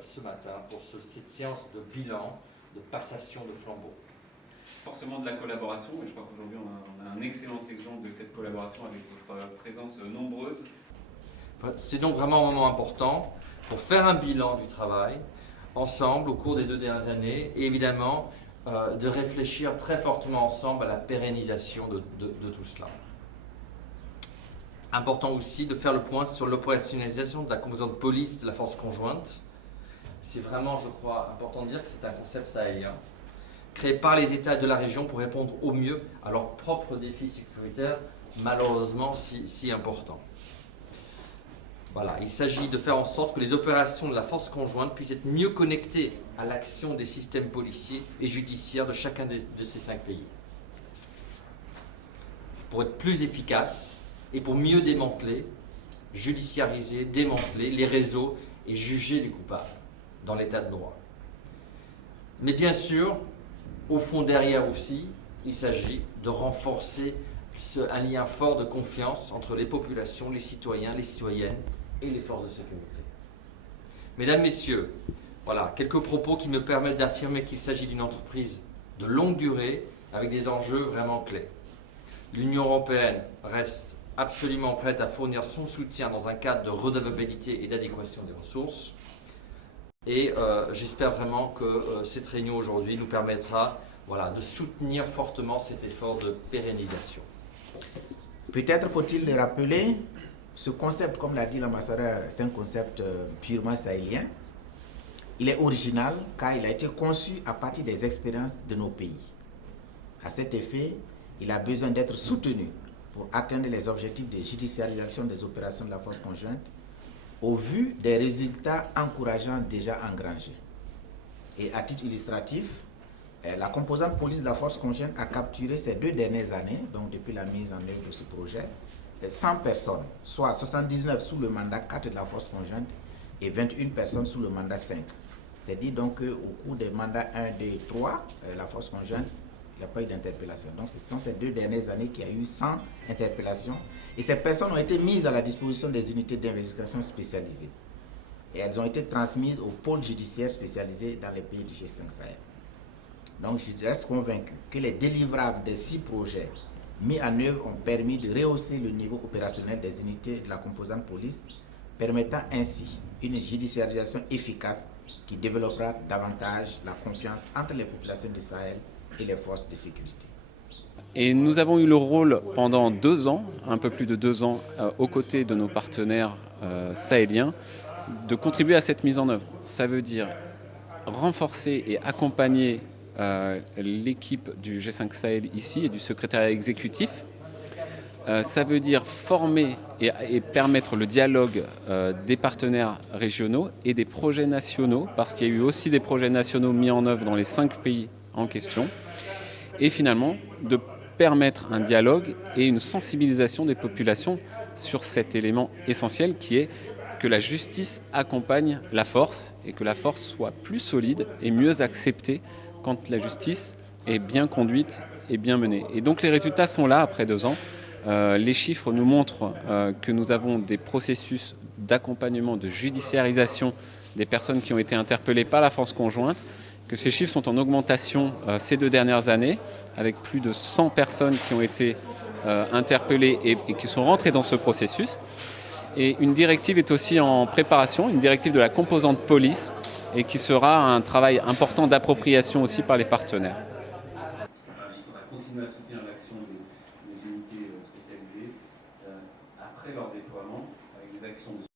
ce matin pour cette séance de bilan, de passation de flambeau. Forcément de la collaboration, et je crois qu'aujourd'hui on a un excellent exemple de cette collaboration avec votre présence nombreuse. C'est donc vraiment un moment important pour faire un bilan du travail ensemble au cours des 2 dernières années et évidemment de réfléchir très fortement ensemble à la pérennisation de tout cela. Important aussi de faire le point sur l'opérationnalisation de la composante police de la force conjointe. C'est vraiment, je crois, important de dire que c'est un concept sahélien, créé par les États de la région pour répondre au mieux à leurs propres défis sécuritaires, malheureusement si importants. Voilà, il s'agit de faire en sorte que les opérations de la force conjointe puissent être mieux connectées à l'action des systèmes policiers et judiciaires de chacun de ces 5 pays. Pour être plus efficaces et pour mieux démanteler, judiciariser, démanteler les réseaux et juger les coupables dans l'état de droit. Mais bien sûr, au fond derrière aussi, il s'agit de renforcer un lien fort de confiance entre les populations, les citoyens, les citoyennes et les forces de sécurité. Mesdames, Messieurs, voilà quelques propos qui me permettent d'affirmer qu'il s'agit d'une entreprise de longue durée avec des enjeux vraiment clés. L'Union européenne reste absolument prête à fournir son soutien dans un cadre de redevabilité et d'adéquation des ressources. Et j'espère vraiment que cette réunion aujourd'hui nous permettra de soutenir fortement cet effort de pérennisation. Peut-être faut-il le rappeler, ce concept, comme l'a dit l'ambassadeur, c'est un concept purement sahélien. Il est original car il a été conçu à partir des expériences de nos pays. À cet effet, il a besoin d'être soutenu pour atteindre les objectifs de judiciarisation des opérations de la force conjointe au vu des résultats encourageants déjà engrangés. Et à titre illustratif, la composante police de la force conjointe a capturé ces 2 dernières années, donc depuis la mise en œuvre de ce projet, 100 personnes, soit 79 sous le mandat 4 de la force conjointe et 21 personnes sous le mandat 5. C'est dit donc qu'au cours des mandats 1, 2 et 3, la force conjointe, il n'y a pas eu d'interpellation. Donc ce sont ces 2 dernières années qu'il y a eu 100 interpellations. Et ces personnes ont été mises à la disposition des unités d'investigation spécialisées. Et elles ont été transmises au pôle judiciaire spécialisé dans les pays du G5 Sahel. Donc je reste convaincu que les délivrables des 6 projets mis en œuvre ont permis de rehausser le niveau opérationnel des unités de la composante police, permettant ainsi une judiciarisation efficace qui développera davantage la confiance entre les populations du Sahel et les forces de sécurité. Et nous avons eu le rôle pendant 2 ans, un peu plus de 2 ans, aux côtés de nos partenaires sahéliens, de contribuer à cette mise en œuvre. Ça veut dire renforcer et accompagner l'équipe du G5 Sahel ici et du secrétariat exécutif. Ça veut dire former et permettre le dialogue des partenaires régionaux et des projets nationaux, parce qu'il y a eu aussi des projets nationaux mis en œuvre dans les 5 pays en question. Et finalement, de permettre un dialogue et une sensibilisation des populations sur cet élément essentiel qui est que la justice accompagne la force et que la force soit plus solide et mieux acceptée quand la justice est bien conduite et bien menée. Et donc les résultats sont là après 2 ans. Les chiffres nous montrent que nous avons des processus d'accompagnement, de judiciarisation des personnes qui ont été interpellées par la force conjointe, que ces chiffres sont en augmentation ces 2 dernières années, avec plus de 100 personnes qui ont été interpellées et qui sont rentrées dans ce processus. Et une directive est aussi en préparation, une directive de la composante police, et qui sera un travail important d'appropriation aussi par les partenaires. Il faudra continuer à soutenir l'action des unités spécialisées après leur déploiement, avec des actions de